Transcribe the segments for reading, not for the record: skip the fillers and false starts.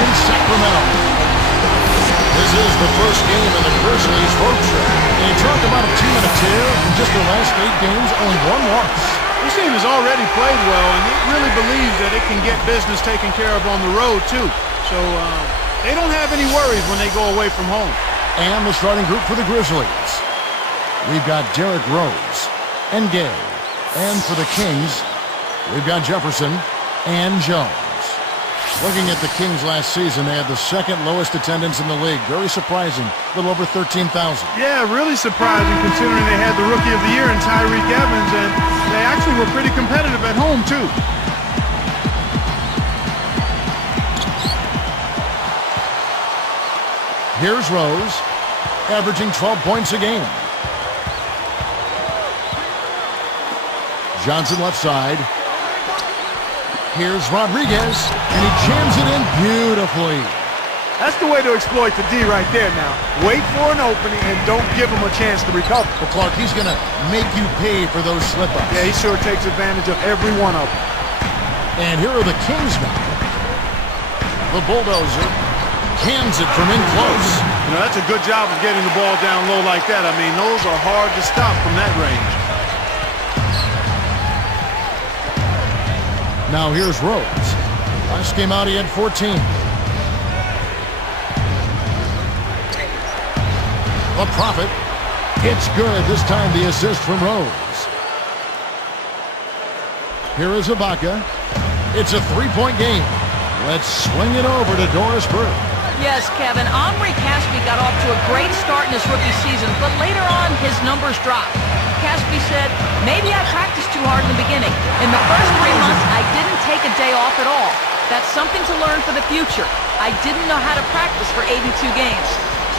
in Sacramento. This is the first game in the Grizzlies road trip. And you talked about a team in a tear. In just their last 8 games, only 1 loss. This team has already played well, and it really believes that it can get business taken care of on the road, too. So they don't have any worries when they go away from home. And the starting group for the Grizzlies. We've got Derrick Rose and Gay. And for the Kings, we've got Jefferson and Jones. Looking at the Kings last season, they had the 2nd lowest attendance in the league. Very surprising. A little over 13,000. Yeah, really surprising considering they had the Rookie of the Year in Tyreke Evans, and they actually were pretty competitive at home, too. Here's Rose, averaging 12 points a game. Johnson left side. Here's Rodriguez, and he jams it in beautifully. That's the way to exploit the D right there now. Wait for an opening and don't give him a chance to recover. Well, Clark, he's going to make you pay for those slip-ups. Yeah, he sure takes advantage of every one of them. And here are the Kings now. The bulldozer cans it from in close. You know, that's a good job of getting the ball down low like that. I mean, those are hard to stop from that range. Now here's Rose. Last game out, he had 14. The Prophet. It's good. This time the assist from Rose. Here is Ibaka. It's a 3-point game. Let's swing it over to Doris Burke. Yes, Kevin. Omri Caspi got off to a great start in his rookie season, but later on his numbers dropped. Caspi said, maybe I practiced too hard in the beginning. In the first 3 months, I didn't take a day off at all. That's something to learn for the future. I didn't know how to practice for 82 games.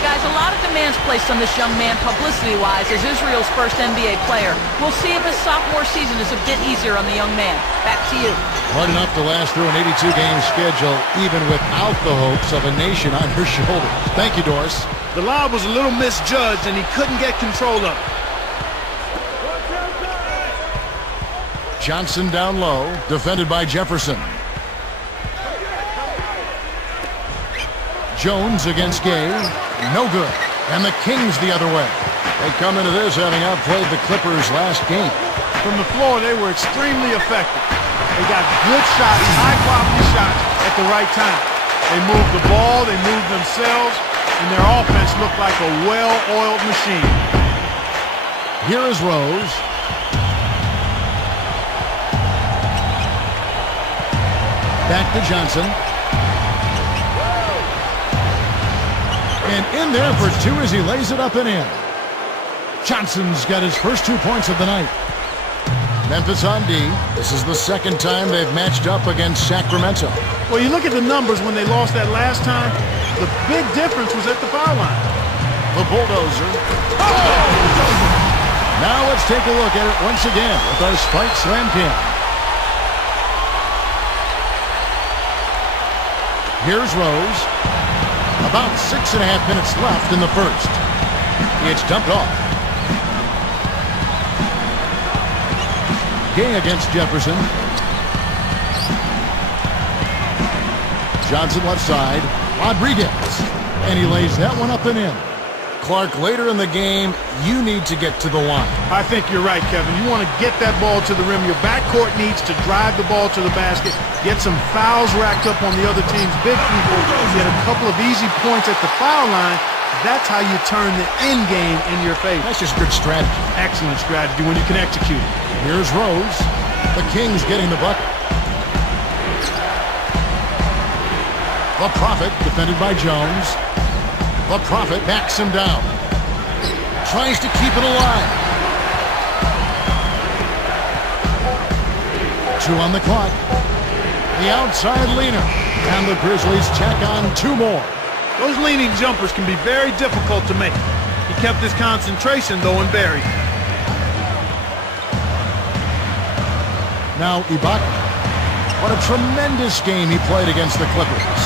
Guys, a lot of demands placed on this young man publicity-wise as Israel's first NBA player. We'll see if his sophomore season is a bit easier on the young man. Back to you. Hard enough to last through an 82-game schedule, even without the hopes of a nation on your shoulders. Thank you, Doris. The lob was a little misjudged, and he couldn't get control of it. Johnson down low, defended by Jefferson. Jones against Gay. No good. And the Kings the other way. They come into this having outplayed the Clippers last game. From the floor, they were extremely effective. They got good shots, high-quality shots at the right time. They moved the ball, they moved themselves, and their offense looked like a well-oiled machine. Here is Rose. Back to Johnson. And in there for 2 as he lays it up and in. Johnson's got his first 2 points of the night. Memphis on D. This is the 2nd time they've matched up against Sacramento. Well, you look at the numbers when they lost that last time. The big difference was at the foul line. The bulldozer. Oh! Now let's take a look at it once again with our Spike Slam Cam. Here's Rose. About 6.5 minutes left in the first. It's dumped off. Gay against Jefferson. Johnson left side. Rodriguez. And he lays that one up and in. Clark, later in the game, you need to get to the line. I think you're right, Kevin. You want to get that ball to the rim. Your backcourt needs to drive the ball to the basket, get some fouls racked up on the other team's big people, get a couple of easy points at the foul line. That's how you turn the end game in your favor. That's just good strategy. Excellent strategy when you can execute it. Here's Rose. The Kings getting the bucket. The Prophet, defended by Jones. The Prophet backs him down. Tries to keep it alive. 2 on the clock. The outside leaner. And the Grizzlies tack on 2 more. Those leaning jumpers can be very difficult to make. He kept his concentration, though, and buried. Now Ibaka. What a tremendous game he played against the Clippers.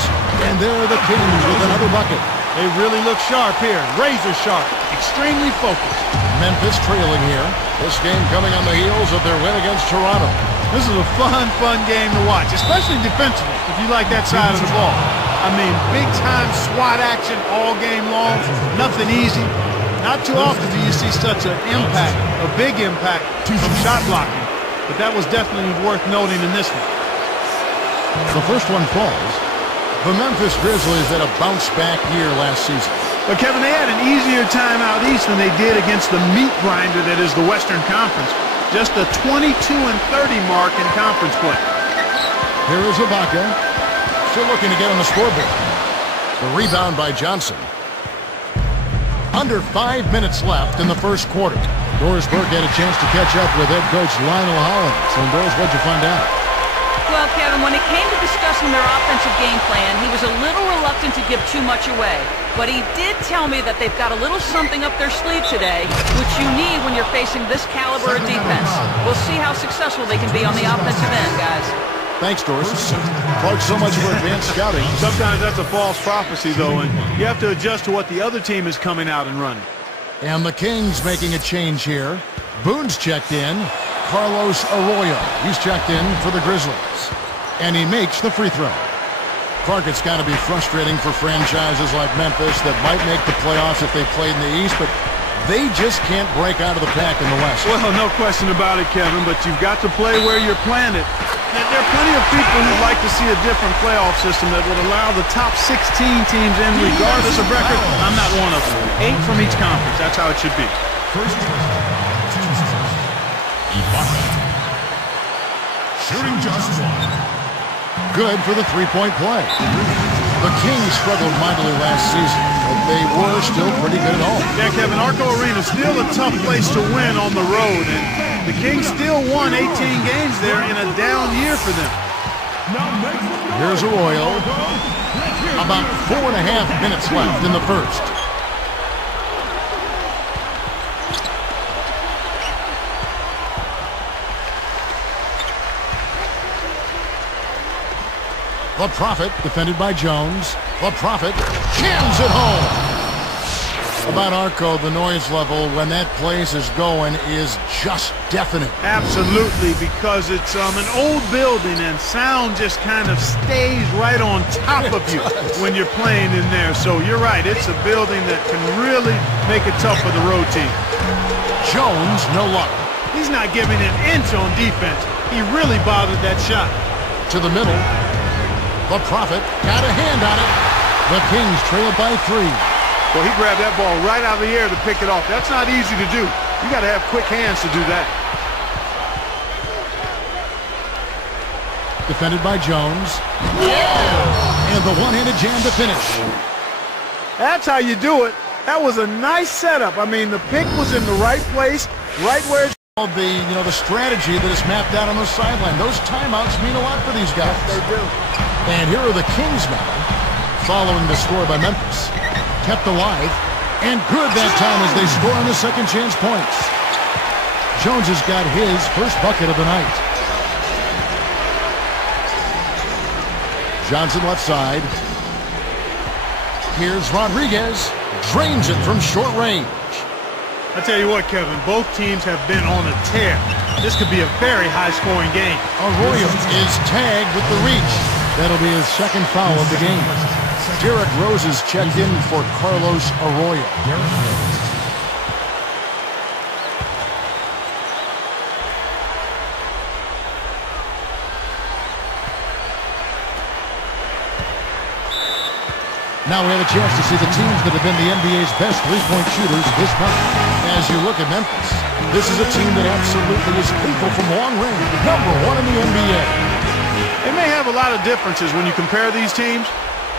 And there are the Kings with another bucket. They really look sharp here. Razor sharp. Extremely focused. Memphis trailing here. This game coming on the heels of their win against Toronto. This is a fun game to watch, especially defensively, if you like that side of the ball. I mean, big-time SWAT action all game long. Nothing easy. Not too often do you see such an impact, a big impact from shot blocking. But that was definitely worth noting in this one. The first one falls. The Memphis Grizzlies had a bounce-back year last season. But, Kevin, they had an easier time out east than they did against the meat grinder that is the Western Conference. Just a 22-30 mark in conference play. Here is Ibaka. Still looking to get on the scoreboard. The rebound by Johnson. Under 5 minutes left in the first quarter. Doris Burke had a chance to catch up with head coach Lionel Hollins. And Doris, what'd you find out? Well, Kevin, when it came to discussing their offensive game plan, he was a little reluctant to give too much away. But he did tell me that they've got a little something up their sleeve today, which you need when you're facing this caliber of defense. We'll see how successful they can be on the offensive end, guys. Thanks, Doris. Clark, so much for advanced scouting. Sometimes that's a false prophecy, though, and you have to adjust to what the other team is coming out and running. And the Kings making a change here. Boone's checked in. Carlos Arroyo, he's checked in for the Grizzlies. And he makes the free throw. Clark, it's got to be frustrating for franchises like Memphis that might make the playoffs if they played in the East, but they just can't break out of the pack in the West. Well, no question about it, Kevin, but you've got to play where you're planted. And there are plenty of people who'd like to see a different playoff system that would allow the top 16 teams in regardless of record. I'm not one of them. 8 from each conference. That's how it should be. Shooting just one. Good for the three-point play. The Kings struggled mightily last season, but they were still pretty good at home. Yeah, Kevin, Arco Arena is still a tough place to win on the road, and the Kings still won 18 games there in a down year for them. Here's Arroyo. About 4.5 minutes left in the first. The Prophet, defended by Jones. The Prophet jams it home. About Arco, the noise level when that place is going is just deafening. Absolutely, because it's an old building and sound just kind of stays right on top of you when you're playing in there. So you're right, it's a building that can really make it tough for the road team. Jones, no luck. He's not giving an inch on defense. He really bothered that shot. To the middle. The Prophet got a hand on it. The Kings trail by 3. Well, he grabbed that ball right out of the air to pick it off. That's not easy to do. You got to have quick hands to do that. Defended by Jones. And the one-handed jam to finish. That's how you do it. That was a nice setup. I mean, the pick was in the right place, right where it's the strategy that is mapped out on the sideline. Those timeouts mean a lot for these guys. They do. And here are the Kings now, following the score by Memphis. Kept alive, and good that time as they score on the second chance points. Jones has got his first bucket of the night. Johnson left side. Here's Rodriguez. Drains it from short range. I tell you what, Kevin, both teams have been on a tear. This could be a very high-scoring game. Arroyo is tagged with the reach. That'll be his second foul of the game. Derrick Rose is checked in for Carlos Arroyo. Now we have a chance to see the teams that have been the NBA's best three-point shooters this month. As you look at Memphis, this is a team that absolutely is lethal from long range. #1 in the NBA. They may have a lot of differences when you compare these teams,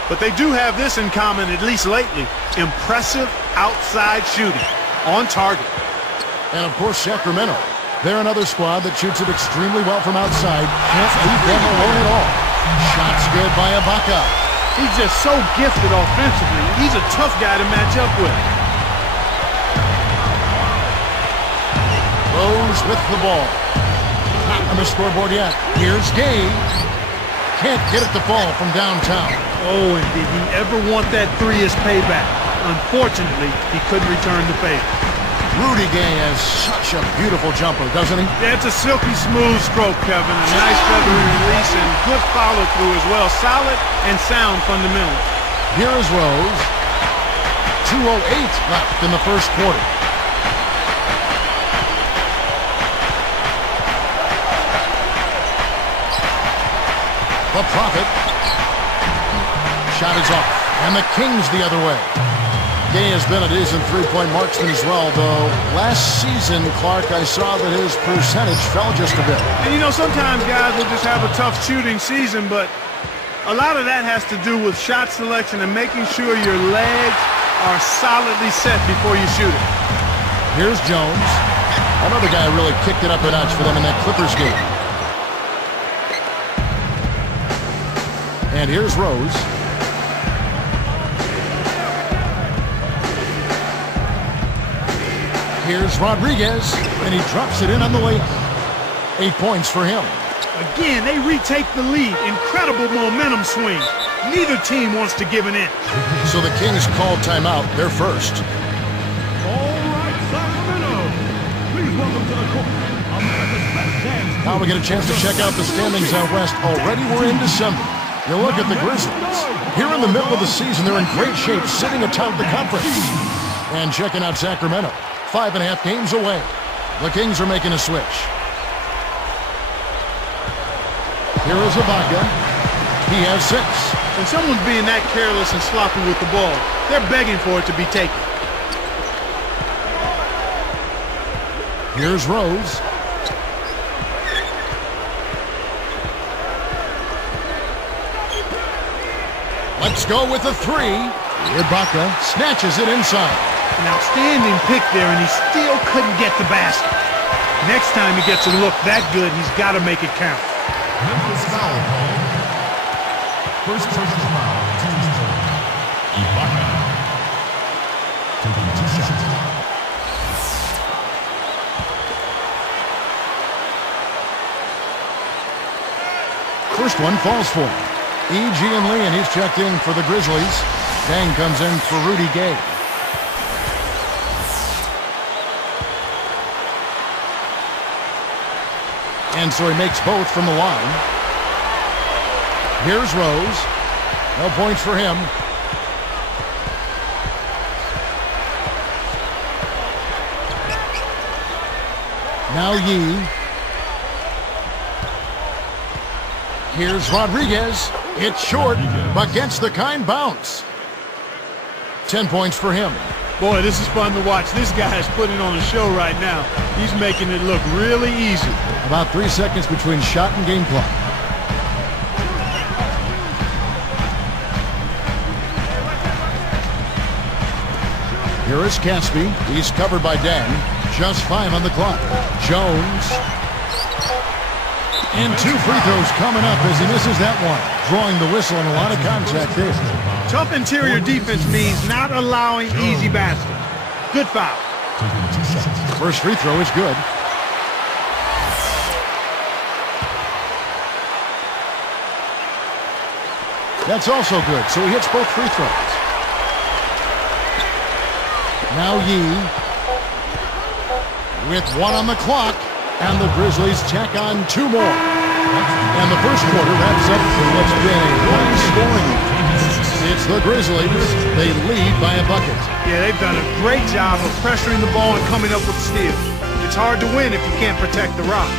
but they do have this in common, at least lately. Impressive outside shooting on target. And, of course, Sacramento. They're another squad that shoots it extremely well from outside. Can't leave them alone at all. Shots good by Ibaka. He's just so gifted offensively. He's a tough guy to match up with. Rose with the ball. Not on the scoreboard yet. Here's Gay. Can't get it to fall from downtown. Oh, and did he ever want that three as payback? Unfortunately, he couldn't return the favor. Rudy Gay has such a beautiful jumper, doesn't he? Yeah, it's a silky smooth stroke, Kevin. A nice feathery release and good follow-through as well. Solid and sound fundamentally. Here is Rose. 2:08 left in the first quarter. The Prophet. Shot is off. And the Kings the other way. Gay has been a decent three-point marksman as well, though last season, Clark, I saw that his percentage fell just a bit. And you know, sometimes guys will just have a tough shooting season, but a lot of that has to do with shot selection and making sure your legs are solidly set before you shoot it. Here's Jones. Another guy really kicked it up a notch for them in that Clippers game. And here's Rose. Here's Rodriguez, and he drops it in on the layup. 8 points for him. Again, they retake the lead. Incredible momentum swing. Neither team wants to give an inch. So the Kings called timeout. They're first. All right, Sacramento. Please welcome to the court, America's best dance. Now we get a chance to check out the standings out west. Already we're in December. You look at the Grizzlies. Here in the middle of the season, they're in great shape, sitting atop the conference. And checking out Sacramento. 5.5 games away. The Kings are making a switch. Here is Ibaka. He has 6. When someone's being that careless and sloppy with the ball, they're begging for it to be taken. Here's Rose. Let's go with a 3. Ibaka snatches it inside. An outstanding pick there, and he still couldn't get the basket. Next time he gets a look that good, he's got to make it count. Memphis foul call. First personal foul, team's turn. Ibaka. Taking 2 shots. First one falls for him. E.G. and Lee, and he's checked in for the Grizzlies. Dang comes in for Rudy Gay. And so he makes both from the line. Here's Rose. No points for him. Now Yee. Here's Rodriguez. It's short, but gets the kind bounce. 10 points for him. Boy, this is fun to watch. This guy is putting on a show right now. He's making it look really easy. About 3 seconds between shot and game clock. Here is Caspi. He's covered by Dan. Just 5 on the clock. Jones. And 2 free throws coming up as he misses that one. Drawing the whistle and a lot of contact there. Tough interior defense means not allowing easy baskets. Good foul. First free throw is good. That's also good, so he hits both free throws. Now Yee. With 1 on the clock, and the Grizzlies tack on 2 more. And the first quarter wraps up what's been a high scoring. It's the Grizzlies. They lead by a bucket. Yeah, they've done a great job of pressuring the ball and coming up with steals. It's hard to win if you can't protect the rock.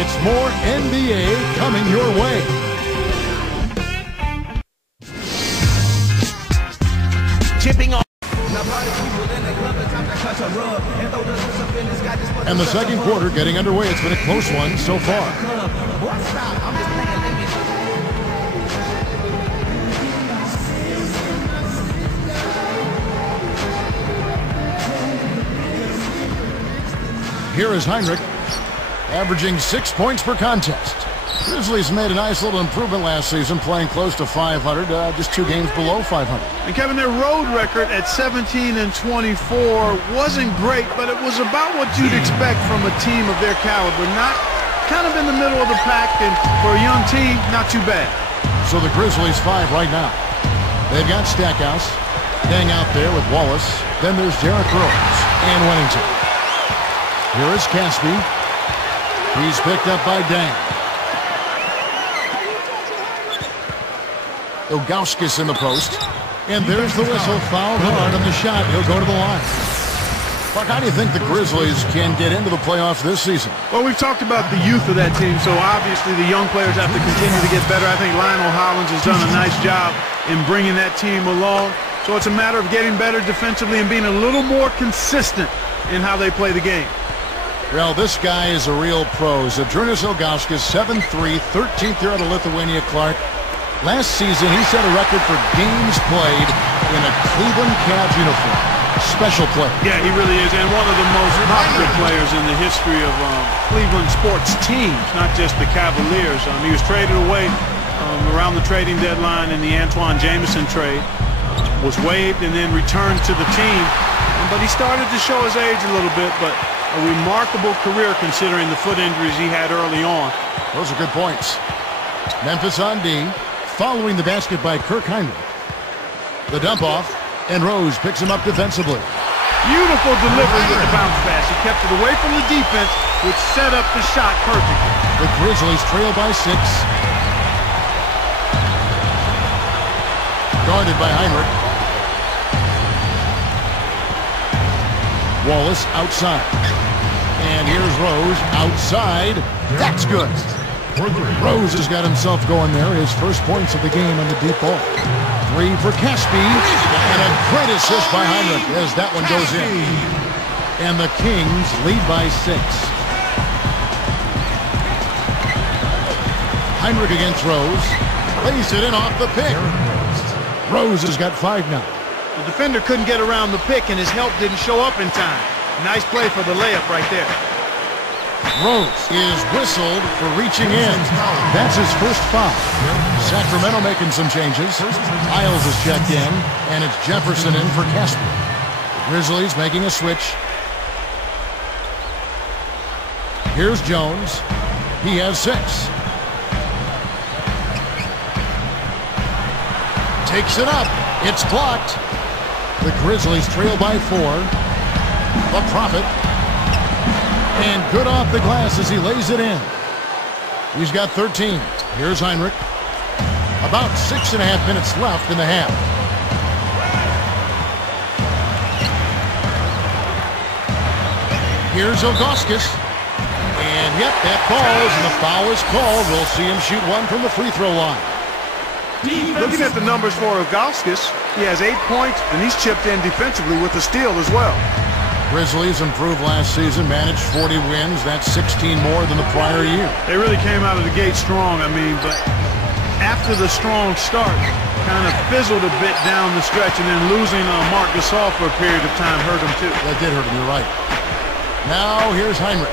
It's more NBA coming your way. Chipping on. And the second quarter getting underway. It's been a close one so far. Here is Heinrich, averaging 6 points per contest. Grizzlies made a nice little improvement last season, playing close to 500, just 2 games below 500. And Kevin, their road record at 17-24 wasn't great, but it was about what you'd expect from a team of their caliber. Not kind of in the middle of the pack, and for a young team, not too bad. So the Grizzlies 5 right now. They've got Stackhouse, Dang out there with Wallace. Then there's Derrick Rose and Wennington. Here is Caspi. He's picked up by Dang. Ilgauskas in the post. And there's the whistle. Fouled hard on the shot. He'll go to the line. Buck, how do you think the Grizzlies can get into the playoffs this season? Well, we've talked about the youth of that team, so obviously the young players have to continue to get better. I think Lionel Hollins has done a nice job in bringing that team along. So it's a matter of getting better defensively and being a little more consistent in how they play the game. Well, this guy is a real pro. Zydrunas Ilgauskas, 7'3", 13th year out of Lithuania Clark. Last season, he set a record for games played in a Cleveland Cavs uniform. Special player. Yeah, he really is, and one of the most popular players in the history of Cleveland sports teams, not just the Cavaliers. He was traded away around the trading deadline in the Antoine Jameson trade, was waived and then returned to the team. But he started to show his age a little bit, but a remarkable career considering the foot injuries he had early on. Those are good points. Memphis on D, following the basket by Kirk Heinrich. The dump off, and Rose picks him up defensively. Beautiful delivery with the bounce pass. He kept it away from the defense, which set up the shot perfectly. The Grizzlies trail by 6. Guarded by Heinrich. Wallace outside. And here's Rose outside. That's good. Rose has got himself going there. His first points of the game on the deep ball. 3 for Caspi. And a great assist by Heinrich as that one goes in. And the Kings lead by 6. Heinrich against Rose. Lays it in off the pick. Rose has got 5 now. The defender couldn't get around the pick, and his help didn't show up in time. Nice play for the layup right there. Rose is whistled for reaching in. That's his first foul. Sacramento making some changes. Isles is checked in, and it's Jefferson in for Casper. The Grizzlies making a switch. Here's Jones. He has 6. Takes it up. It's blocked. The Grizzlies trail by 4. The Prophet. And good off the glass as he lays it in. He's got 13. Here's Heinrich. About 6.5 minutes left in the half. Here's Ilgauskas. And yep, that falls, and the foul is called. We'll see him shoot one from the free throw line. Looking at the numbers for Ilgauskas, he has 8 points, and he's chipped in defensively with a steal as well. Grizzlies improved last season, managed 40 wins. That's 16 more than the prior year. They really came out of the gate strong, but after the strong start, kind of fizzled a bit down the stretch, and then losing Marc Gasol for a period of time hurt him too. That did hurt him, you're right. Now here's Heinrich.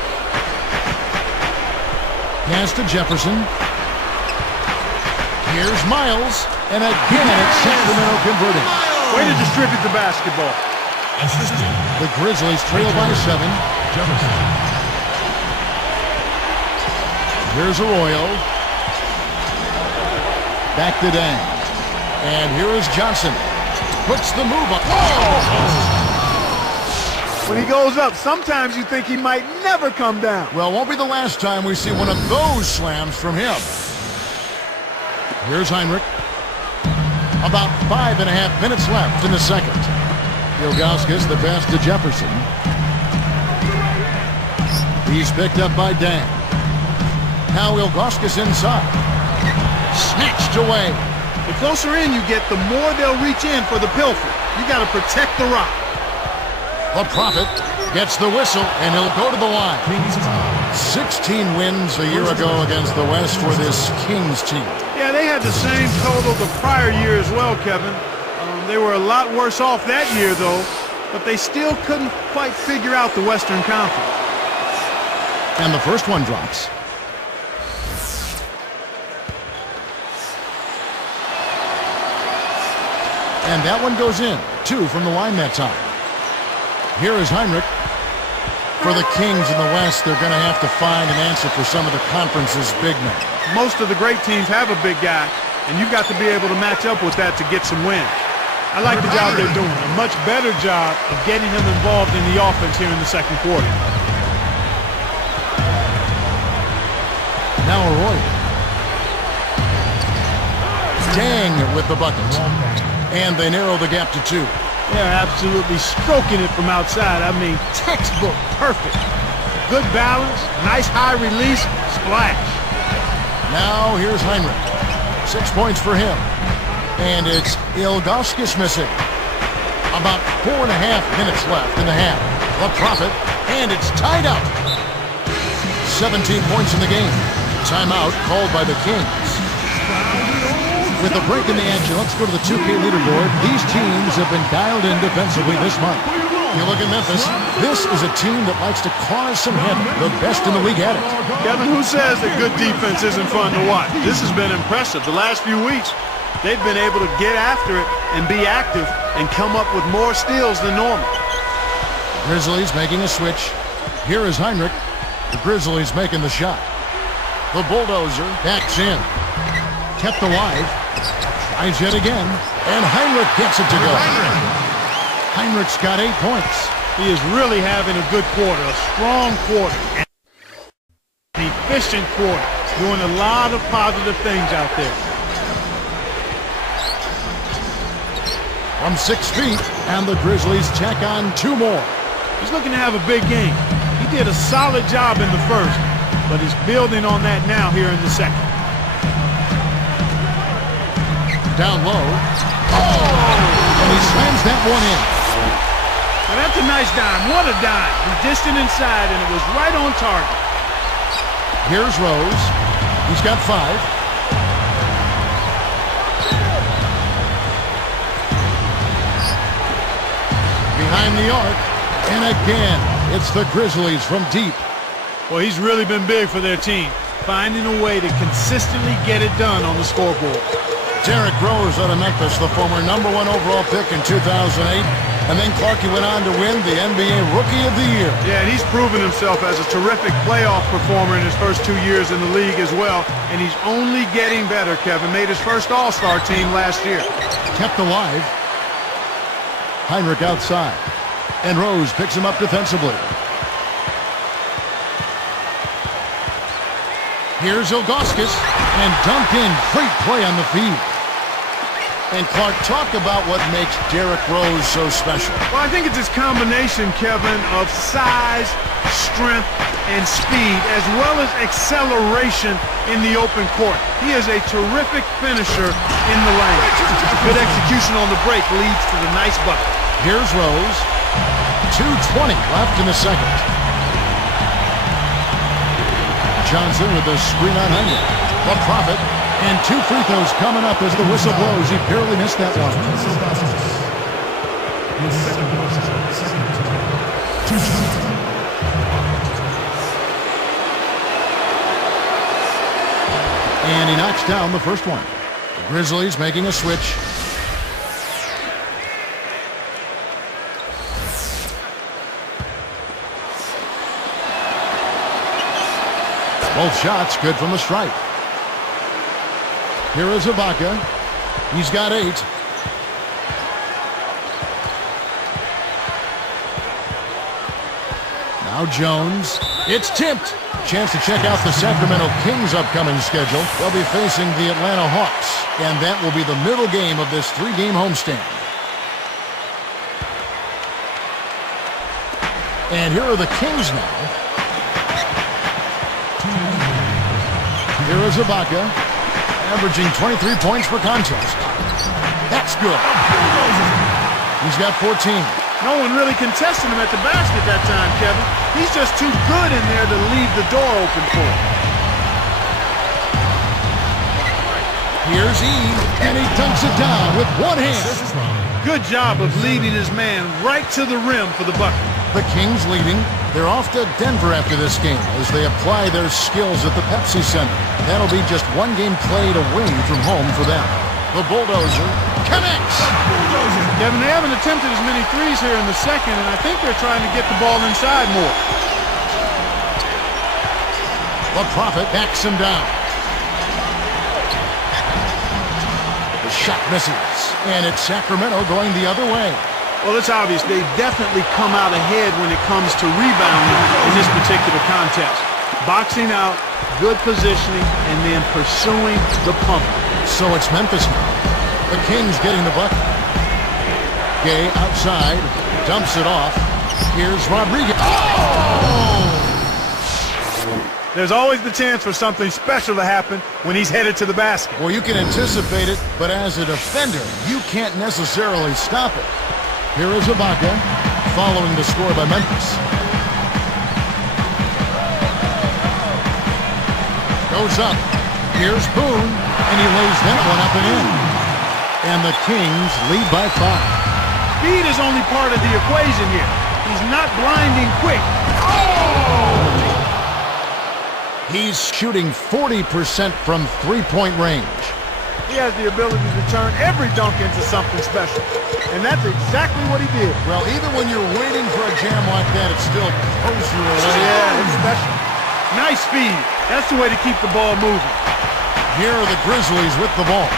Pass to Jefferson. Here's Miles, and again it's Sacramento converting. Way to distribute the basketball. The Grizzlies trail by 7. Jefferson. Here's Arroyo. Back to Dang. And here is Johnson. Puts the move up. Whoa! When he goes up, sometimes you think he might never come down. Well, won't be the last time we see one of those slams from him. Here's Heinrich. About 5.5 minutes left in the second. Ilgauskas, the pass to Jefferson. He's picked up by Dang. Now Ilgauskas inside. Snatched away. The closer in you get, the more they'll reach in for the pilfer. You got to protect the rock. The Prophet gets the whistle, and he'll go to the line. 16 wins a year ago against the West for this Kings team. Yeah, they had the same total the prior year as well, Kevin. They were a lot worse off that year, though, but they still couldn't quite figure out the Western Conference. And the first one drops. And that one goes in. 2 from the line that time. Here is Heinrich. For the Kings in the West, they're going to have to find an answer for some of the conference's big men. Most of the great teams have a big guy, and you've got to be able to match up with that to get some wins. I like the job they're doing. A much better job of getting him involved in the offense here in the second quarter. Now Arroyo. Dang with the bucket. And they narrow the gap to 2. They're absolutely stroking it from outside. I mean, textbook perfect. Good balance, nice high release, splash. Now here's Heinrich. 6 points for him. And it's Ilgauskas missing. About 4.5 minutes left in the half. The Prophet, and it's tied up. 17 points in the game. Timeout called by the Kings. With a break in the action, let's go to the 2K leaderboard. These teams have been dialed in defensively this month. You look at Memphis, this is a team that likes to cause some heaven. The best in the league at it. Kevin, who says that good defense isn't fun to watch? This has been impressive. The last few weeks, they've been able to get after it and be active and come up with more steals than normal. Grizzlies making a switch. Here is Heinrich. The Grizzlies making the shot. The Bulldozer backs in. Kept alive. Tries yet again. And Heinrich gets it to go. Heinrich's got 8 points. He is really having a good quarter, a strong quarter, an efficient quarter, doing a lot of positive things out there. From 6 feet, and the Grizzlies tack on 2 more. He's looking to have a big game. He did a solid job in the first, but he's building on that now here in the second. Down low. Oh! And he slams that one in. Now that's a nice dime. What a dime. He's distant inside, and it was right on target. Here's Rose. He's got 5. Behind the arc. And again, it's the Grizzlies from deep. Well, he's really been big for their team, finding a way to consistently get it done on the scoreboard. Derrick Rose out of Memphis, the former #1 overall pick in 2008. And then Clarkie went on to win the NBA Rookie of the Year. Yeah, and he's proven himself as a terrific playoff performer in his first 2 years in the league as well. And he's only getting better, Kevin. Made his first All-Star team last year. Kept alive. Heinrich outside. And Rose picks him up defensively. Here's Ilgauskas. And dumped in. Great play on the feed. And Clark, talk about what makes Derrick Rose so special. Well, I think it's his combination, Kevin, of size, strength, and speed, as well as acceleration in the open court. He is a terrific finisher in the lane. Good execution on the break leads to the nice bucket. Here's Rose. 2:20 left in the second. Johnson with the screen on Heinrich. The Prophet. And 2 free throws coming up as the whistle blows. He barely missed that one. And he knocks down the first one. The Grizzlies making a switch. Both shots good from the stripe. Here is Ibaka. He's got 8. Now Jones. It's tipped. Chance to check out the Sacramento Kings' upcoming schedule. They'll be facing the Atlanta Hawks, and that will be the middle game of this 3-game homestand. And here are the Kings now. Here is Ibaka. Averaging 23 points per contest. That's good. He's got 14. No one really contested him at the basket that time, Kevin. He's just too good in there to leave the door open for him. Here's E, and he dunks it down with one hand. Good job of leading his man right to the rim for the bucket. The Kings leading. They're off to Denver after this game as they apply their skills at the Pepsi Center. That'll be just 1 game played away from home for them. The Bulldozer connects. Kevin, they haven't attempted as many threes here in the second, and I think they're trying to get the ball inside more. The Prophet backs him down. The shot misses, and it's Sacramento going the other way. Well, it's obvious they've definitely come out ahead when it comes to rebounding in this particular contest. boxing out, good positioning, and then pursuing the pump. So it's Memphis now. The Kings getting the bucket. Gay outside, dumps it off. Here's Rodriguez. Oh! There's always the chance for something special to happen when he's headed to the basket. Well, you can anticipate it, but as a defender, you can't necessarily stop it. Here is Ibaka, following the score by Memphis. Goes up. Here's Boone, and he lays that one up and in. And the Kings lead by 5. Speed is only part of the equation here. He's not blinding quick. Oh! He's shooting 40% from three-point range. He has the ability to turn every dunk into something special. And that's exactly what he did. Well, even when you're waiting for a jam like that, it still pulls you away. Yeah, it's special. Nice speed. That's the way to keep the ball moving. Here are the Grizzlies with the ball.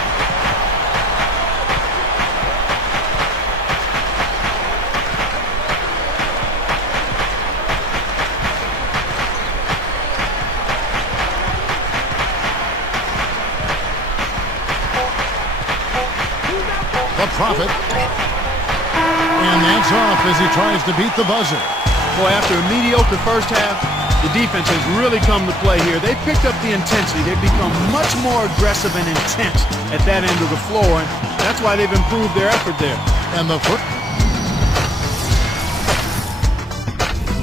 The Prophet. And that's off as he tries to beat the buzzer. Boy, after a mediocre first half, the defense has really come to play here. They've picked up the intensity. They've become much more aggressive and intense at that end of the floor, and that's why they've improved their effort there. And the foot.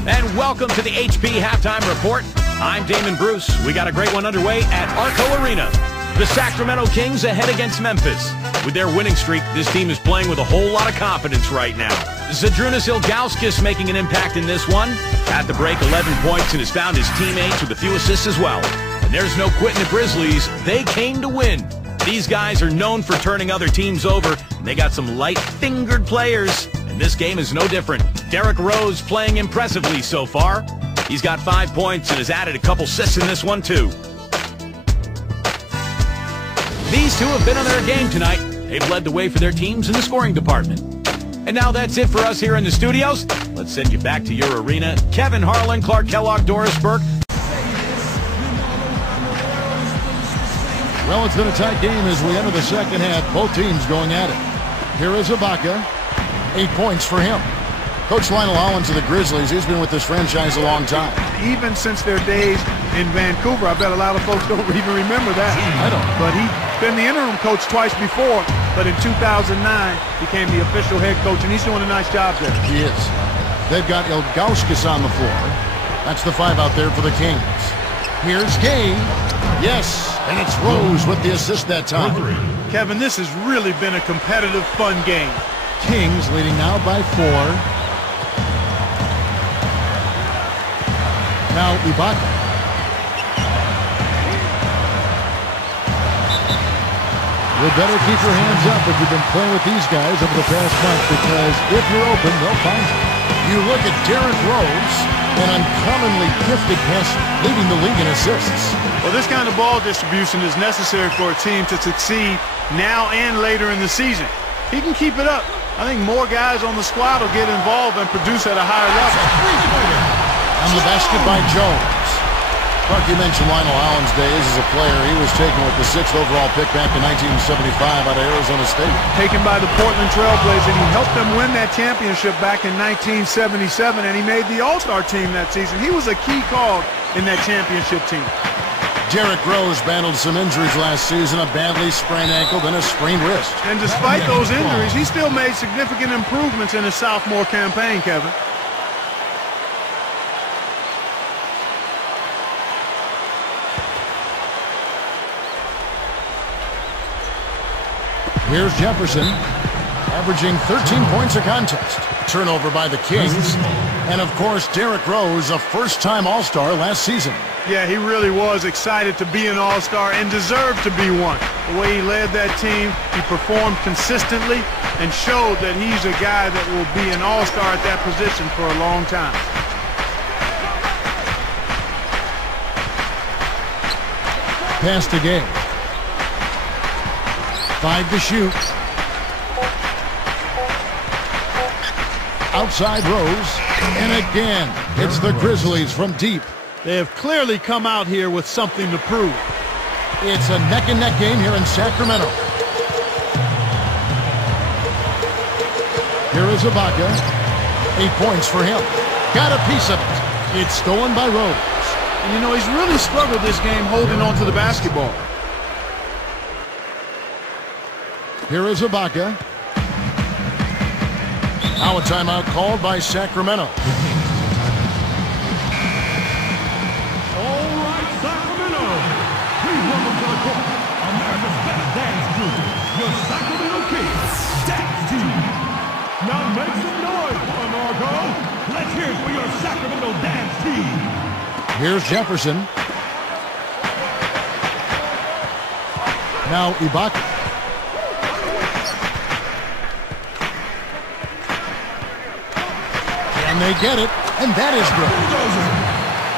And welcome to the HP Halftime Report. I'm Damon Bruce. We got a great one underway at Arco Arena. The Sacramento Kings ahead against Memphis. With their winning streak, this team is playing with a whole lot of confidence right now. Zydrunas Ilgauskas making an impact in this one. At the break, 11 points and has found his teammates with a few assists as well. And there's no quitting the Grizzlies. They came to win. These guys are known for turning other teams over. And they got some light-fingered players. And this game is no different. Derrick Rose playing impressively so far. He's got 5 points and has added a couple assists in this one too. These two have been on their game tonight. They've led the way for their teams in the scoring department. And now that's it for us here in the studios. Let's send you back to your arena. Kevin Harlan, Clark Kellogg, Doris Burke. Well, it's been a tight game as we enter the second half. Both teams going at it. Here is Ibaka. 8 points for him. Coach Lionel Hollins of the Grizzlies, he's been with this franchise a long time. Even since their days in Vancouver, I bet a lot of folks don't even remember that. I don't. But he's been the interim coach twice before, but in 2009 became the official head coach, and he's doing a nice job there. He is. They've got Ilgauskas on the floor. That's the 5 out there for the Kings. Here's Gay. Yes, and it's Rose with the assist that time. Kevin, this has really been a competitive, fun game. Kings leading now by 4. Now Ibaka. You better keep your hands up if you've been playing with these guys over the past month, because if you're open, they'll find you. You look at Derrick Rose, an uncommonly gifted passer, leading the league in assists. Well, this kind of ball distribution is necessary for a team to succeed now and later in the season. He can keep it up. I think more guys on the squad will get involved and produce at a higher level. On the basket by Jones. Clark, you mentioned Lionel Hollins' days as a player. He was taken with the 6th overall pick back in 1975 out of Arizona State. Taken by the Portland Trailblazers, and he helped them win that championship back in 1977, and he made the All-Star team that season. He was a key cog in that championship team. Derrick Rose battled some injuries last season, a badly sprained ankle, then a sprained wrist. And despite those injuries, he still made significant improvements in his sophomore campaign, Kevin. Here's Jefferson, averaging 13 points a contest. Turnover by the Kings. And, of course, Derrick Rose, a first-time All-Star last season. Yeah, he really was excited to be an All-Star and deserved to be one. The way he led that team, he performed consistently and showed that he's a guy that will be an All-Star at that position for a long time. Pass to Gay. 5 to shoot. Outside Rose. And again, it's the Grizzlies from deep. They have clearly come out here with something to prove. It's a neck-and-neck game here in Sacramento. Here is Ibaka. 8 points for him. Got a piece of it. It's stolen by Rose. And you know, he's really struggled this game holding on to the basketball. Here is Ibaka. Now a timeout called by Sacramento. All right, Sacramento. Please welcome to the court America's best dance group, your Sacramento Kings dance team. Now make some noise, Marco. Let's hear it for your Sacramento dance team. Here's Jefferson. Now Ibaka. And they get it, and that is good.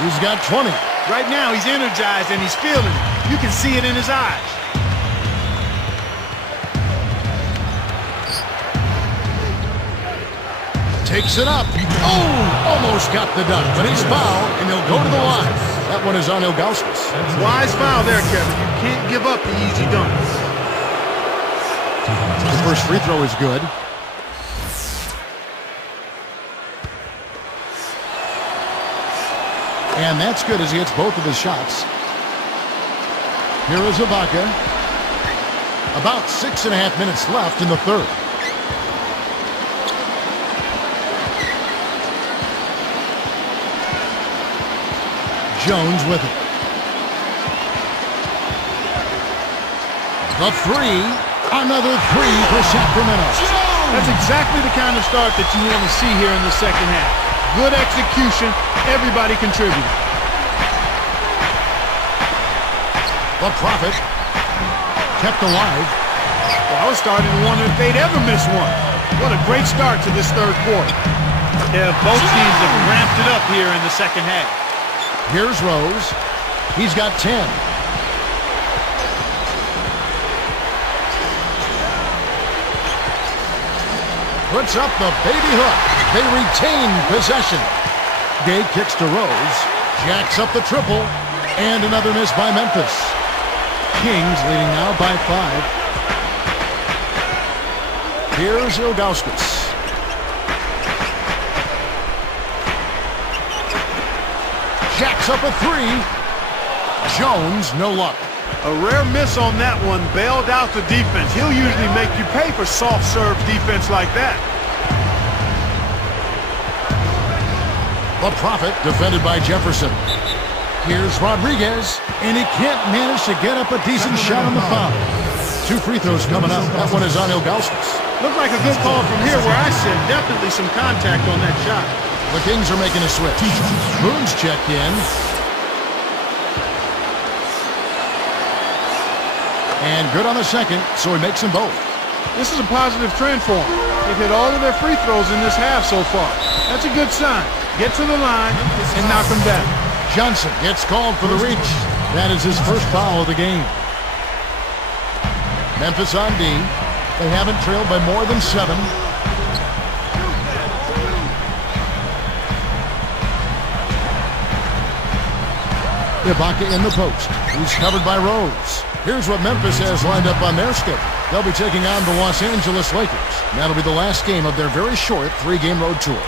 He's got 20. Right now, he's energized and he's feeling it. You can see it in his eyes. Takes it up. Oh, almost got the dunk, but he's fouled, and he'll go to the line. That one is on Ilgauskas. Wise foul there, Kevin. You can't give up the easy dunk. The first free throw is good. And that's good as he hits both of his shots. Here is Ibaka. About 6.5 minutes left in the third. Jones with it. The three. Another three for Sacramento. That's exactly the kind of start that you want to see here in the second half. Good execution. Everybody contributed. The Prophet kept alive. Well, I was starting to wonder if they'd ever miss one. What a great start to this third quarter. Yeah, both teams have ramped it up here in the second half. Here's Rose. He's got 10. Puts up the baby hook. They retain possession. Gay kicks to Rose. Jacks up the triple. And another miss by Memphis. Kings leading now by 5. Here's Ilgauskas. Jacks up a three. Jones, no luck. A rare miss on that one, bailed out the defense. He'll usually make you pay for soft serve defense like that. The Prophet defended by Jefferson. Here's Rodriguez, and he can't manage to get up a decent shot on the foul. 2 free throws coming up. That one is on Ilgauskas. Looked like a good call from here where I said definitely some contact on that shot. The Kings are making a switch. Boone's checked in. And good on the second, so he makes them both. This is a positive trend for them. They've hit all of their free throws in this half so far. That's a good sign. Get to the line and knock them down. Johnson gets called for the reach. That is his first foul of the game. Memphis on D. They haven't trailed by more than 7. Ibaka in the post. He's covered by Rose. Here's what Memphis has lined up on their schedule. They'll be taking on the Los Angeles Lakers. That'll be the last game of their very short 3-game road tour.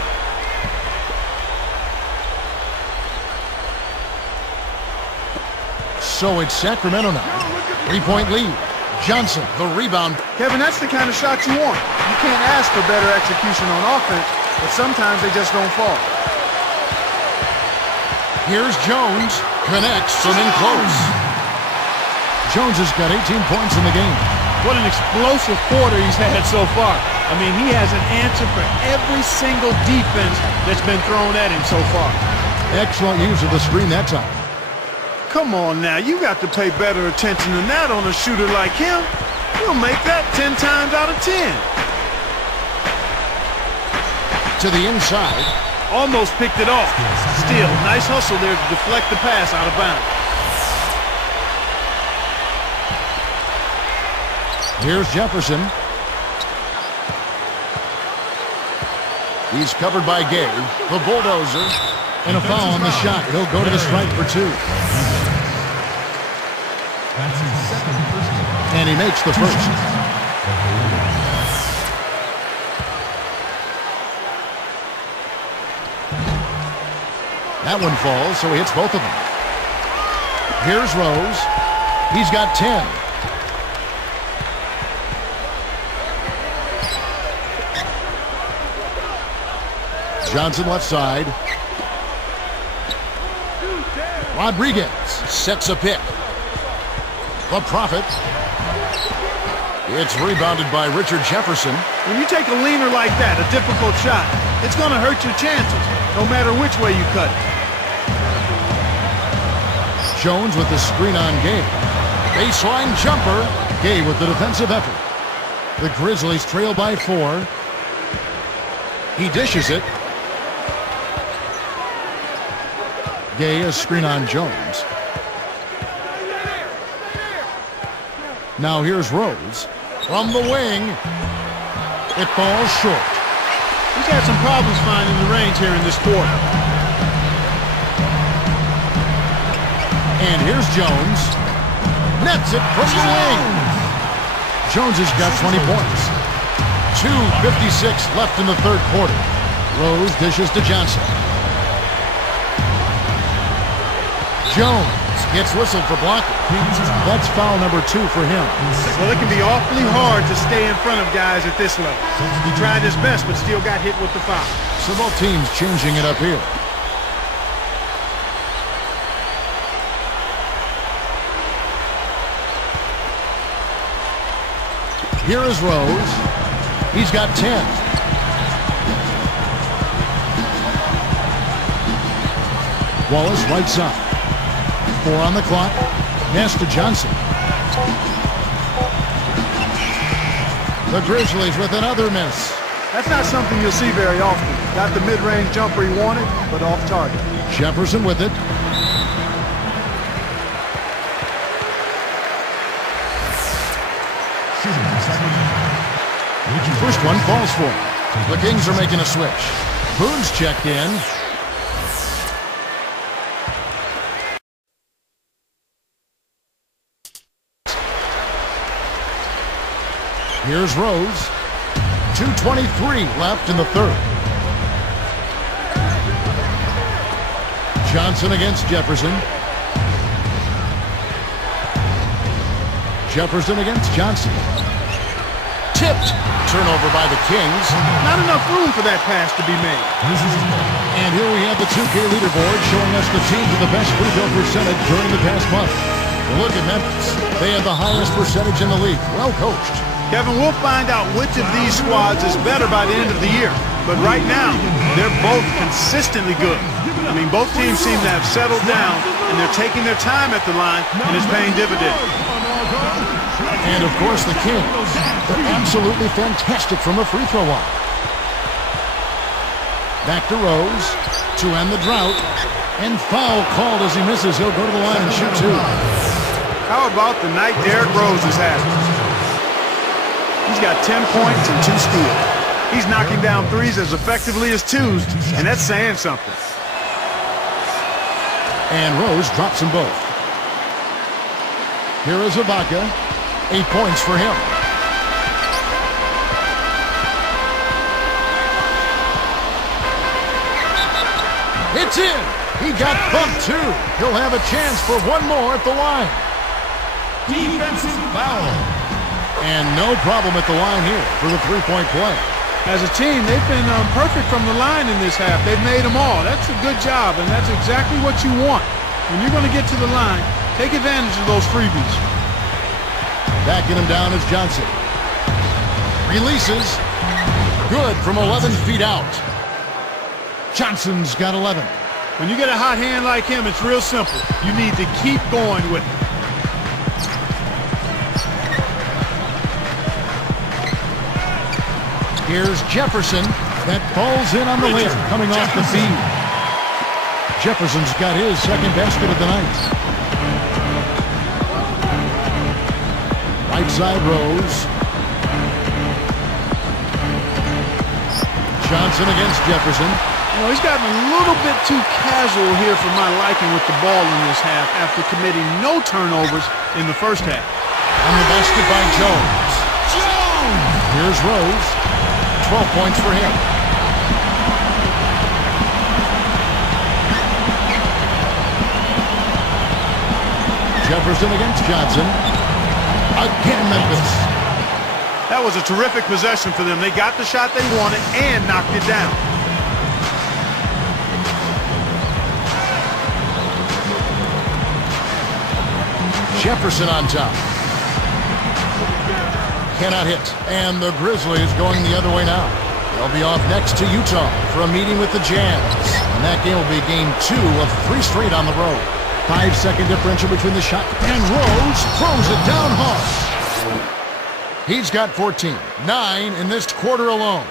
So it's Sacramento now. 3-point lead. Johnson, the rebound. Kevin, that's the kind of shot you want. You can't ask for better execution on offense, but sometimes they just don't fall. Here's Jones. Connects and in close. Jones has got 18 points in the game. What an explosive quarter he's had so far. I mean, he has an answer for every single defense that's been thrown at him so far. Excellent use of the screen that time. Come on now, you got to pay better attention than that on a shooter like him. He'll make that 10 times out of 10. To the inside. Almost picked it off. Still, nice hustle there to deflect the pass out of bounds. Here's Jefferson. He's covered by Gay, the bulldozer, and a foul on the shot. He'll go to the strike for 2. That's his second personal. And he makes the first. That one falls, so he hits both of them. Here's Rose. He's got 10. Johnson left side. Rodriguez sets a pick. The Prophet. It's rebounded by Richard Jefferson. When you take a leaner like that, a difficult shot, it's going to hurt your chances, no matter which way you cut it. Jones with the screen on Gay. Baseline jumper. Gay with the defensive effort. The Grizzlies trail by 4. He dishes it. Gay, a screen on Jones. Now here's Rose. From the wing. It falls short. He's had some problems finding the range here in this quarter. And here's Jones. Nets it from the wing. Jones has got 20 points. 2:56 left in the third quarter. Rose dishes to Johnson. Jones gets whistled for blocking. That's foul number 2 for him. Well, it can be awfully hard to stay in front of guys at this level. He tried his best, but still got hit with the foul. So both teams changing it up here. Here is Rose. He's got 10. Wallace right side. 4 on the clock. Pass to Johnson. The Grizzlies with another miss. That's not something you'll see very often. Got the mid-range jumper he wanted, but off target. Jefferson with it. First one falls for him. The Kings are making a switch. Boone's checked in. Here's Rose. 2:23 left in the third. Johnson against Jefferson. Jefferson against Johnson. Tipped. Turnover by the Kings. Not enough room for that pass to be made. And here we have the 2K leaderboard showing us the teams with the best free throw percentage during the past month. Look at Memphis. They have the highest percentage in the league. Well coached. Kevin, we'll find out which of these squads is better by the end of the year. But right now, they're both consistently good. I mean, both teams seem to have settled down, and they're taking their time at the line, and it's paying dividends. And, of course, the Kings. They're absolutely fantastic from the free throw line. Back to Rose to end the drought. And foul called as he misses. He'll go to the line and shoot 2. How about the night Derrick Rose is having? He's got 10 points and 2 steals. He's knocking down threes as effectively as 2s, and that's saying something. And Rose drops them both. Here is Ibaka. 8 points for him. It's in. He got bumped too. He'll have a chance for one more at the line. Defensive foul. And no problem at the line here for the three-point play. As a team, they've been perfect from the line in this half. They've made them all. That's a good job, and that's exactly what you want. When you're going to get to the line, take advantage of those freebies. Backing him down is Johnson. Releases. Good from 11 feet out. Johnson's got 11. When you get a hot hand like him, it's real simple. You need to keep going with it. Here's Jefferson. That falls in on the layup coming off the feed. Jefferson's got his second basket of the night. Right side Rose. Johnson against Jefferson. You know, he's gotten a little bit too casual here for my liking with the ball in this half after committing no turnovers in the first half. On the basket by Jones. Here's Rose. 12 points for him. Jefferson against Johnson. Again, Memphis. That was a terrific possession for them. They got the shot they wanted and knocked it down. Jefferson on top. Cannot hit. And the Grizzlies going the other way now. They'll be off next to Utah for a meeting with the Jazz. And that game will be game 2 of 3 straight on the road. 5-second differential between the shot. And Rose throws it down hard. He's got 14. 9 in this quarter alone.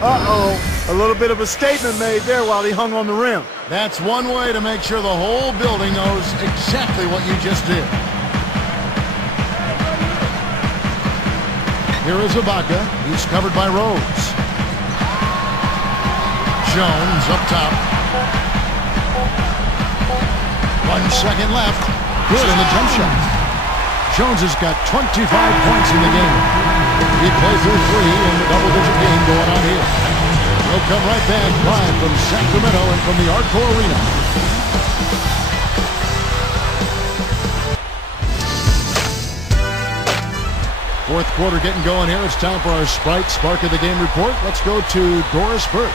Uh-oh. A little bit of a statement made there while he hung on the rim. That's one way to make sure the whole building knows exactly what you just did. Here is Ibaka. He's covered by Rose. Jones up top. 1 second left. Good in the jump shot. Jones has got 25 points in the game. He plays through 3 in the double-digit game going on here. We'll come right back live from Sacramento and from the Arco Arena. Fourth quarter getting going here. It's time for our Sprite Spark of the Game report. Let's go to Doris Burke.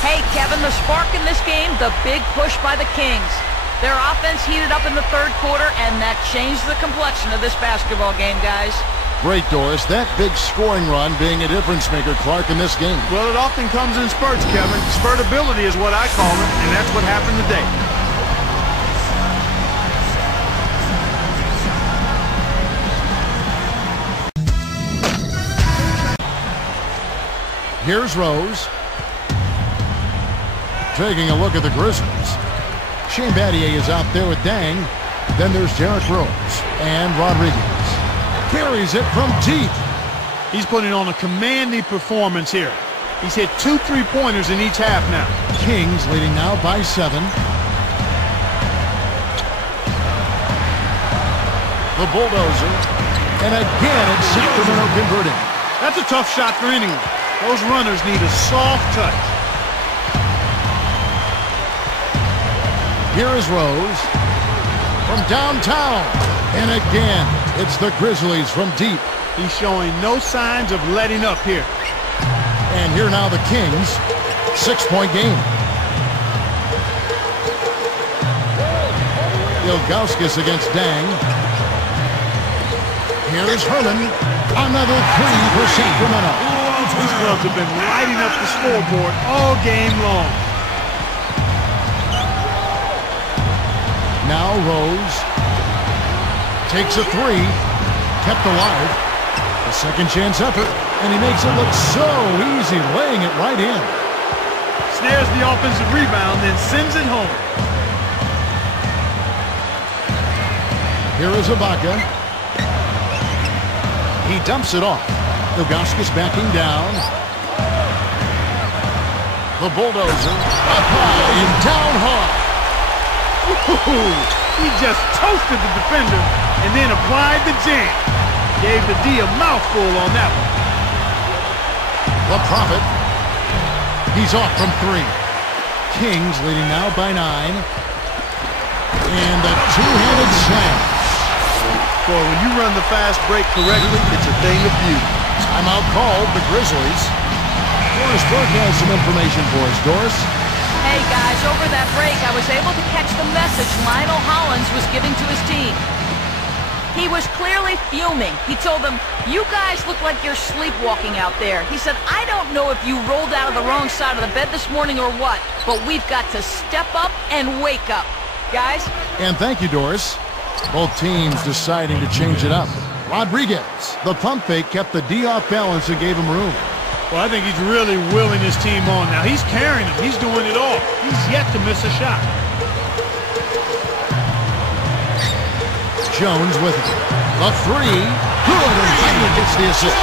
Hey, Kevin, the spark in this game, the big push by the Kings. Their offense heated up in the third quarter, and that changed the complexion of this basketball game, guys. Great, Doris. That big scoring run being a difference maker, Clark, in this game. Well, it often comes in spurts, Kevin. Spurtability is what I call it, and that's what happened today. Here's Rose. Taking a look at the Grizzlies. Shane Battier is out there with Dang. Then there's Derrick Rose and Rodriguez. Carries it from deep. He's putting on a commanding performance here. He's hit 2 3-pointers in each half now. Kings leading now by 7. The bulldozer. And again, it's Sacramento converting. That's a tough shot for anyone. Those runners need a soft touch. Here is Rose from downtown. And again, it's the Grizzlies from deep. He's showing no signs of letting up here. And here now the Kings. 6-point game. Ilgauskas against Dang. Here's Herman. Another 3 for Sacramento. These clubs have been lighting up the scoreboard all game long. Now Rose takes a 3, kept alive. A second chance effort, and he makes it look so easy, laying it right in. Snares the offensive rebound, then sends it home. Here is Ibaka. He dumps it off. Ilgauskas backing down. The bulldozer up high and down hard. He just toasted the defender and then applied the jam. Gave the D a mouthful on that one. The Prophet. He's off from 3. Kings leading now by 9. And the two-handed slam. Boy, when you run the fast break correctly, it's a thing of beauty. Timeout called the Grizzlies. Doris Burke has some information for us. Doris? Hey, guys, over that break, I was able to catch the message Lionel Hollins was giving to his team. He was clearly fuming. He told them, you guys look like you're sleepwalking out there. He said, I don't know if you rolled out of the wrong side of the bed this morning or what, but we've got to step up and wake up. Guys? And thank you, Doris. Both teams deciding to change it up. Rodriguez, the pump fake, kept the D off balance and gave him room. Well, I think he's really willing his team on. Now, he's carrying them. He's doing it all. He's yet to miss a shot. Jones with it. The 3. Good, and finally gets the assist.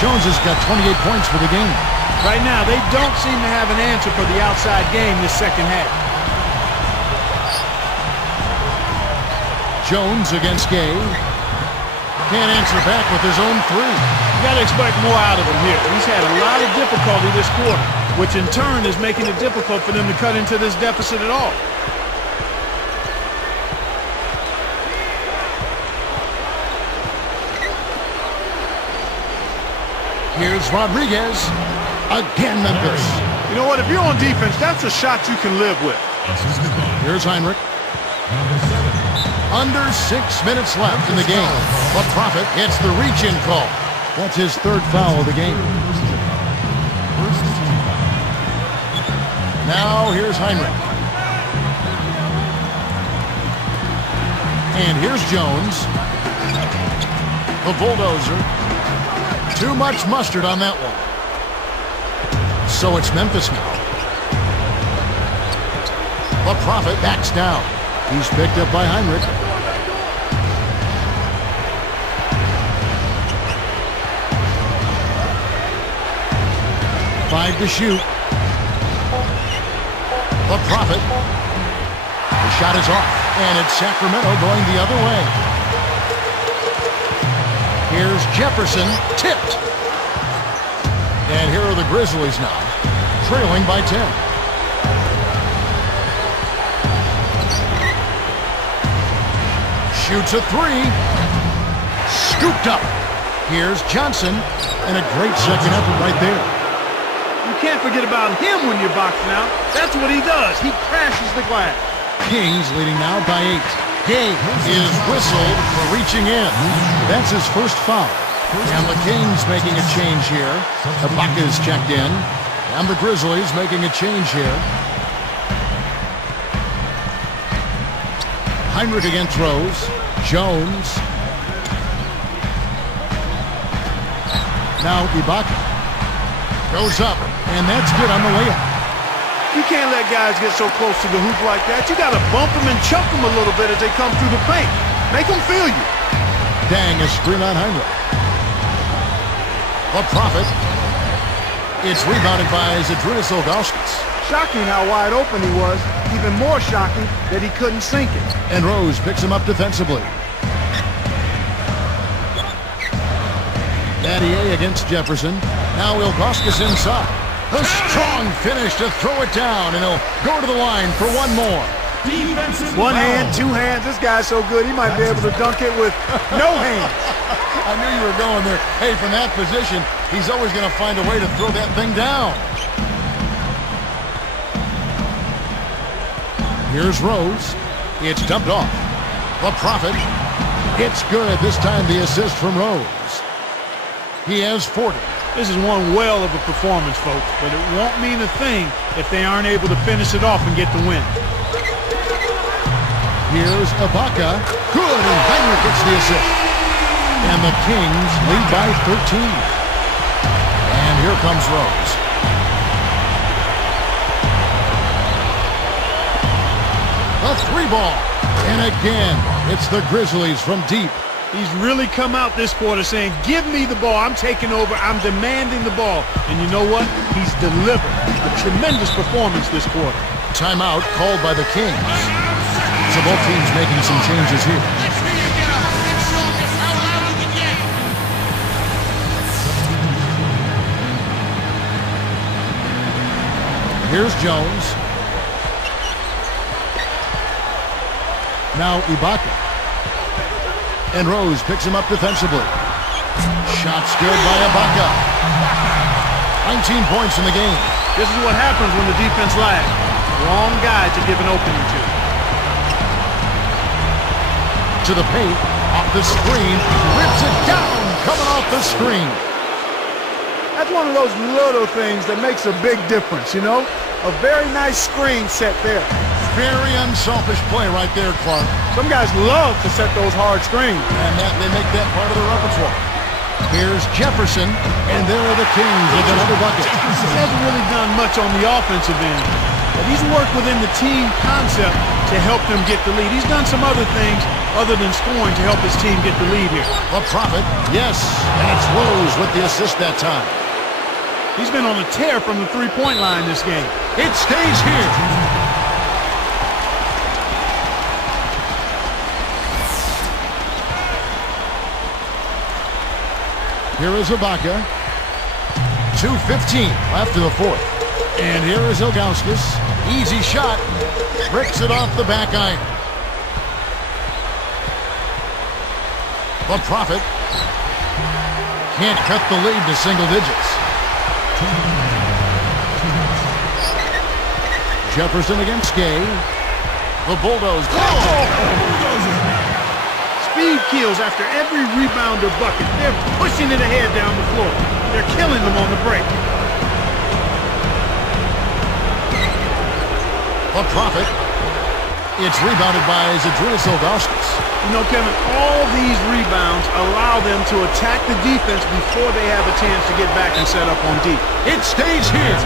Jones has got 28 points for the game. Right now, they don't seem to have an answer for the outside game this second half. Jones against Gay. Can't answer back with his own three. You got to expect more out of him here. He's had a lot of difficulty this quarter, which in turn is making it difficult for them to cut into this deficit at all. Here's Rodriguez. Again, Memphis. You know what? If you're on defense, that's a shot you can live with. Here's Heinrich. Under 6 minutes left in the game. But Prophet hits the reach-in call. That's his third foul of the game. Now here's Heinrich. And here's Jones. The bulldozer. Too much mustard on that one. So it's Memphis now. The Prophet backs down. He's picked up by Heinrich. Five to shoot. The Prophet. The shot is off. And it's Sacramento going the other way. Here's Jefferson. Tipped. And here are the Grizzlies now, trailing by 10. Shoots a three. Scooped up. Here's Johnson. And a great second effort right there. You can't forget about him when you're boxing out. That's what he does. He crashes the glass. Kings leading now by 8. Gay is whistled for reaching in. That's his first foul. And the Kings making a change here. Ibaka is checked in. And the Grizzlies making a change here. Heinrich again throws. Jones. Now Ibaka goes up. And that's good on the layup. You can't let guys get so close to the hoop like that. You got to bump them and chuck them a little bit as they come through the paint. Make them feel you. Dang, a screen on Heinrich. The Prophet. It's rebounded by Zydrunas Ilgauskas. Shocking how wide open he was. Even more shocking that he couldn't sink it. And Rose picks him up defensively. Battier against Jefferson. Now Ilgauskas inside. A strong finish to throw it down, and he'll go to the line for one more. One hand, two hands. This guy's so good, he might be able to dunk it with no hands. I knew you were going there. Hey, from that position, he's always going to find a way to throw that thing down. Here's Rose. It's dumped off. The Prophet. It's good. This time the assist from Rose. He has 40. This is one well of a performance, folks, but it won't mean a thing if they aren't able to finish it off and get the win. Here's Ibaka. Good, and Heinrich gets the assist. And the Kings lead by 13. And here comes Rose. A three ball. And again, it's the Grizzlies from deep. He's really come out this quarter saying, give me the ball. I'm taking over. I'm demanding the ball. And you know what? He's delivered a tremendous performance this quarter. Timeout called by the Kings. So both teams making some changes here. Here's Jones. Now Ibaka. And Rose picks him up defensively. Shot's good by Ibaka. 19 points in the game. This is what happens when the defense lags. Wrong guy to give an opening to. To the paint, off the screen, rips it down, coming off the screen. That's one of those little things that makes a big difference, you know? A very nice screen set there. Very unselfish play right there, Clark. Some guys love to set those hard screens. And they make that part of their repertoire. Here's Jefferson, and there are the Kings with another bucket. He hasn't really done much on the offensive end, but he's worked within the team concept to help them get the lead. He's done some other things other than scoring to help his team get the lead here. The Prophet, yes, and it's Rose with the assist that time. He's been on a tear from the three-point line this game. It stays here. Here is Ibaka. 2:15 left in the fourth. And here is Ilgauskas. Easy shot. Bricks it off the back iron. The Prophet can't cut the lead to single digits. Jefferson against Gay. The Bulldozer. Speed kills after every rebound or bucket. They're pushing it ahead down the floor. They're killing them on the break. The Prophet. It's rebounded by Zydrunas Ilgauskas. You know, Kevin, all these rebounds allow them to attack the defense before they have a chance to get back and set up on deep. It stays here.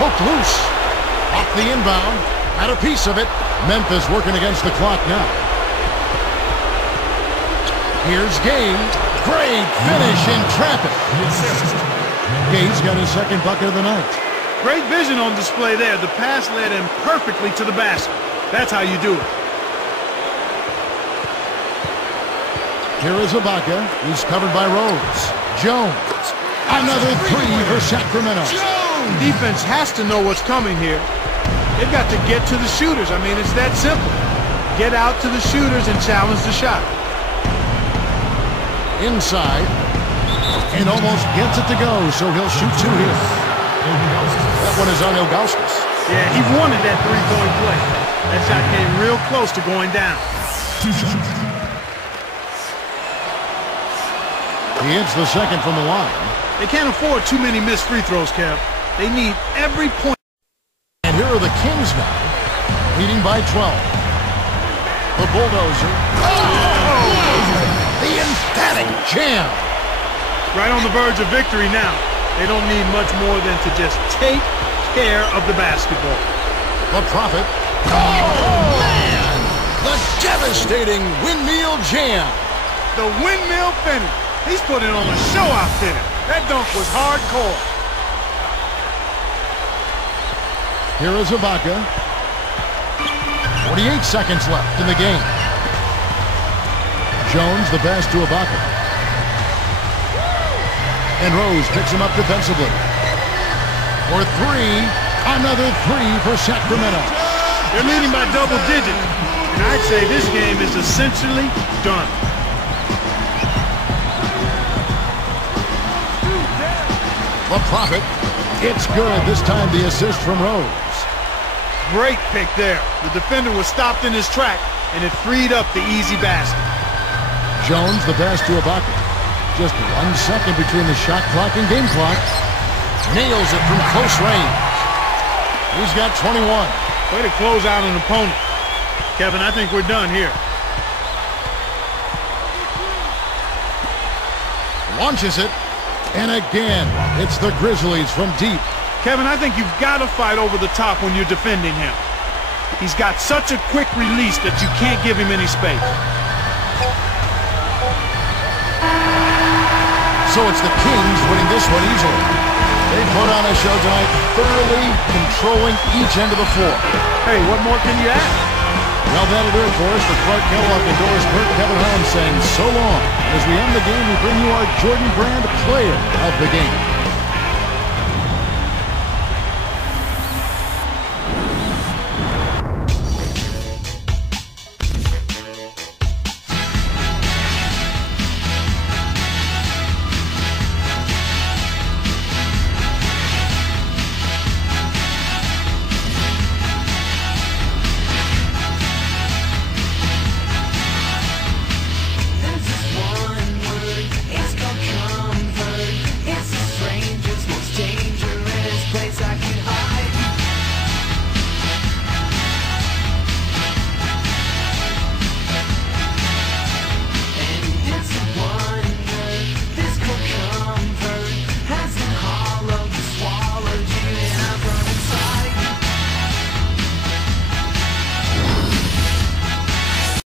Poked loose. Off the inbound. Had a piece of it. Memphis working against the clock now. Here's Gay. Great finish in traffic. Gay's got his second bucket of the night. Great vision on display there. The pass led him perfectly to the basket. That's how you do it. Here is Ibaka. He's covered by Rose. Jones. Another three for Sacramento. Defense has to know what's coming here. They've got to get to the shooters. I mean, it's that simple. Get out to the shooters and challenge the shot. Inside. And almost gets it to go, so he'll shoot two here. That one is on Ilgauskas. Yeah, he wanted that three-point play. That shot came real close to going down. He hits the second from the line. They can't afford too many missed free throws, Kev. They need every point. And here are the Kings now, leading by 12. The Bulldozer. Oh! The emphatic jam. Right on the verge of victory now. They don't need much more than to just take care of the basketball. The Prophet. Oh, man! The devastating windmill jam. The windmill finish. He's putting on a show out there. That dunk was hardcore. Here is Ibaka. 48 seconds left in the game. Jones, the pass to Ibaka. And Rose picks him up defensively. For three. Another three for Sacramento. They're leading by double digits. And I'd say this game is essentially done. The Prophet. It's good. This time the assist from Rose. Great pick there. The defender was stopped in his track, and it freed up the easy basket. Jones, the pass to Ibaka. Just 1 second between the shot clock and game clock. Nails it from close range. He's got 21. Way to close out an opponent. Kevin, I think we're done here. Launches it. And again, it's the Grizzlies from deep. Kevin, I think you've got to fight over the top when you're defending him. He's got such a quick release that you can't give him any space. So it's the Kings winning this one easily. They put on a show tonight, thoroughly controlling each end of the floor. Hey, what more can you ask? Well, that'll do it for us. For Clark Kellogg and Doris Burke, Kevin Holmes saying so long. As we end the game, we bring you our Jordan Brand Player of the Game.